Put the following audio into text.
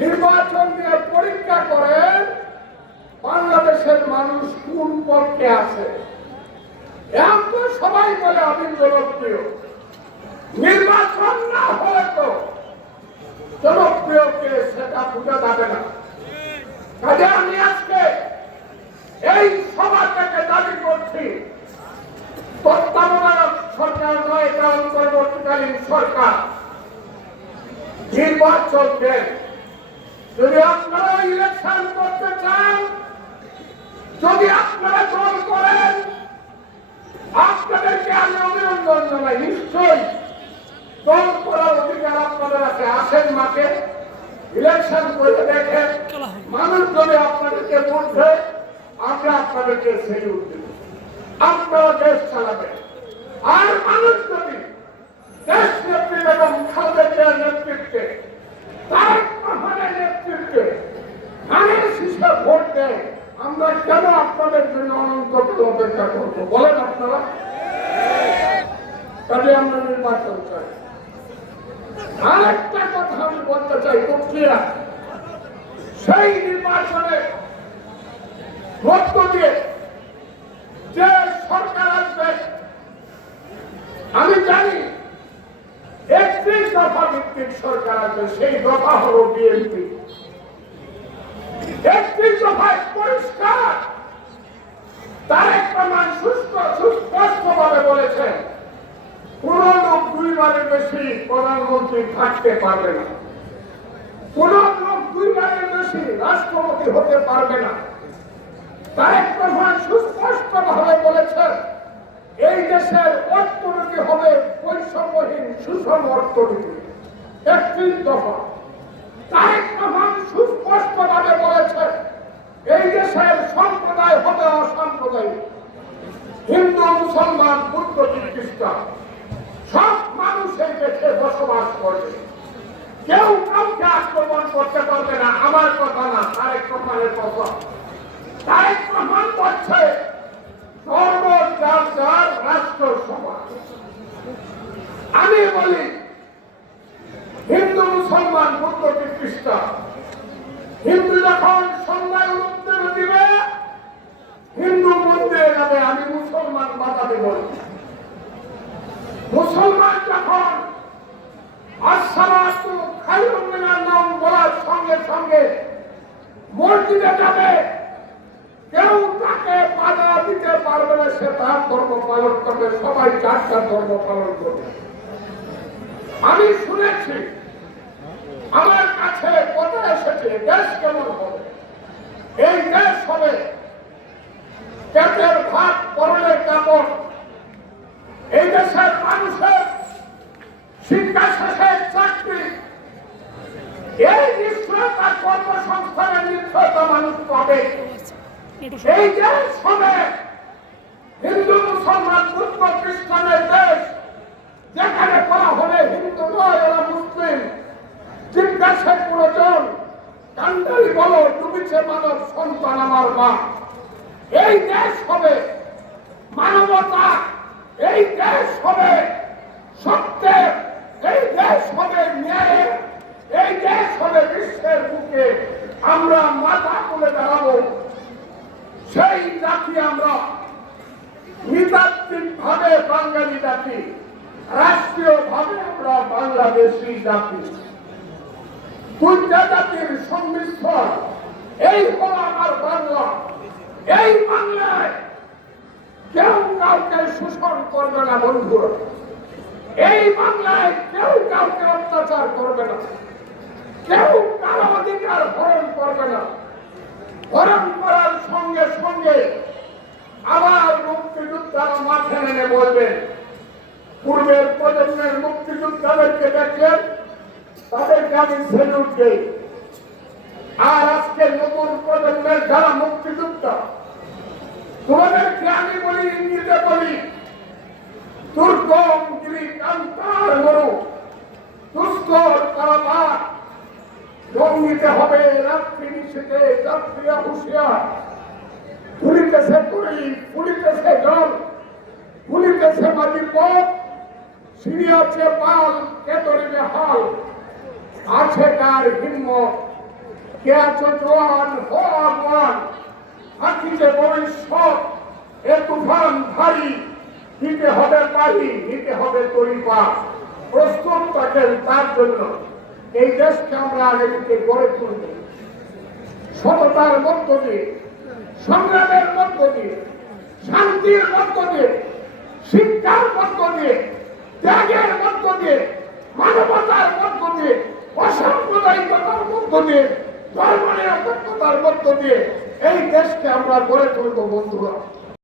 নির্বাচন নিয়ে পরীক্ষা করেন, বাংলাদেশের মানুষ কোন পক্ষে আছে? এখন তো সবাই বলে আমি জনপ্রিয়। নির্বাচন না হলে তো জনপ্রিয় কে সেটা বুঝা যাবে না। কাজে আমি আজকে এই সভা থেকে দাবি করছি, তত্ত্বাবধায়ক সরকার নয়, এটা অন্তর্বর্তীকালীন সরকার। নির্বাচন দেন। যদি আপনারা ইলেকশন করতে চান, যদি আপনারা দল করেন, আপনাদেরকে আমি অভিনন্দন জানাই, নিশ্চয়ই দল করার অধিকার আপনাদের আছে আসেন মাঠে। ইলেকশন করে দেখেন মানুষ যদি আপনাদেরকে বলছে, আমরা আপনাদেরকে সেলিউট দেব। আপনারা দেশ চালাবেন। আর মানুষ যদি দেশ নেত্রী বেগম খালেদা জিয়ার আমরা কেন আপনাদের জন্য অনন্তকাল অপেক্ষা করব? বলেন আপনারা। কাজে আমরা নির্বাচন চাই। আরেকটা কথা আমি বলতে চাই প্রক্রিয়া সেই নির্বাচনে যে সরকার আসবে, আমি জানি একত্রিশ দফা ভিত্তিক সরকার আসবে, সেই দফা হলো বিএনপি। একত্রিশ দফায় পরিষ্কার। তারেক রহমান সুস্থ সুস্পষ্ট ভাবে বলেছেন, কোন লোক দুইবারের বেশি প্রধানমন্ত্রী থাকতে পারবে না। কোন লোক দুইবারের বেশি রাষ্ট্রপতি হতে পারবে না। তারেক রহমান সুস্পষ্ট বলেছেন, এই দেশের অর্থনীতি হবে বৈষম্যহীন, সুষম অর্থনীতি। একত্রিশ দফা। তারেক রহমান সুস্পষ্ট ভাবে বলেছেন, এই দেশের সম্প্রদায় হবে অসাম্প্রদায়িক। হিন্দু, মুসলমান, বুদ্ধ, খ্রিস্টান, সব মানুষ এই দেশে বসবাস করবে। কেউ কাউকে আক্রমণ করতে পারবে না, আমার কথা না, তারেক রহমানের কথা। তারেক রহমান করছে ধর্ম যার রাষ্ট্র সমাজ আমি বলি বুদ্ধ খ্রিস্টান হিন্দু যখন সন্ধ্যায় উত্তর দিবে, হিন্দু মন্দিরে যাবে, আমি মুসলমান বাধা দেব মুসলমান যখন নাম বলার সঙ্গে সঙ্গে মসজিদে যাবে, কেউ তাকে বাধা দিতে পারবে না, সে তার ধর্ম পালন করবে, সবাই যার ধর্ম পালন করবে। আমি শুনেছি আমার কাছে কথা এসেছে দেশ কেমন হবে? এই দেশ হবে পেটের ভাত পরনের কাপড়। এই দেশের মানুষের শিক্ষা শেষের চাকরি। এই নিশ্চয়তা কর্মসংস্থানের নিশ্চয়তা মানুষ পাবে। এই দেশ হবে হিন্দু, মুসলমান, বুদ্ধ, খ্রিস্টানের দেশ। যেখানে বলা হবে হিন্দু নয়, ওরা মুসলিম। জিজ্ঞাসা প্রয়োজন কান্ডারি বলো ডুবিছে মানব সন্তান আমার মা। এই দেশ হবে মানবতা, এই দেশ হবে সত্যের, এই দেশ হবে ন্যায়ের, এই দেশ হবে বিশ্বের বুকে আমরা মাথা তুলে দাঁড়াবো। সেই জাতি আমরা নৃতাত্ত্বিক ভাবে বাঙালি জাতি রাষ্ট্রীয় ভাবে আমরা বাংলাদেশি জাতি। দুইটা জাতির সংমিশ্রণ? এই হল আমার বাংলা। এই বাংলায় কেউ কাউকে শোষণ করবে না বন্ধুরা এই বাংলায় কেউ কাউকে অত্যাচার করবে না। কেউ কারও অধিকার হরণ করবে না। হরণ করার সঙ্গে সঙ্গে আবার মুক্তিযোদ্ধারা মাঠে নেমে বলবেন পূর্বের প্রজন্মের মুক্তিযোদ্ধাদেরকে দেখলেন তাদেরকে আমি সেলুট দেই আর আজকে নতুন প্রজন্মের যারা মুক্তিযোদ্ধা তোমাদেরকে আমি বলি, ইংরেজিতে বলি? দুর্গম গিরি কান্তার মরু, দুষ্কর কারাবার জঙ্গিতে হবে রাত্রি নিষেধে যাত্রীরা হুঁশিয়ার। ফুলিতেছে ফুলিতেছে জল ফুলিতেছে মাটি পথ পাল কে ধরিবে হাল আছে হিম্মত? কে আছো জোয়ান? থাকিতে ভবিষ্যৎ। এ তুফান ভারী। দিতে হবে পারি দিতে হবে তরিপা প্রস্তুত থাকেন তার জন্য। এই দেশকে আমরা আগামীতে গড়ে তুলব। সততার মধ্য দিয়ে, সংগ্রামের মধ্য দিয়ে, শান্তির মধ্য দিয়ে, শিক্ষার মধ্য দিয়ে, ত্যাগের মধ্য দিয়ে, মানবতার মধ্য দিয়ে অসাম্প্রদায়িকতার মধ্য দিয়ে ধর্ম নিরপেক্ষতার মধ্য দিয়ে এই দেশকে আমরা গড়ে তুলব বন্ধুরা।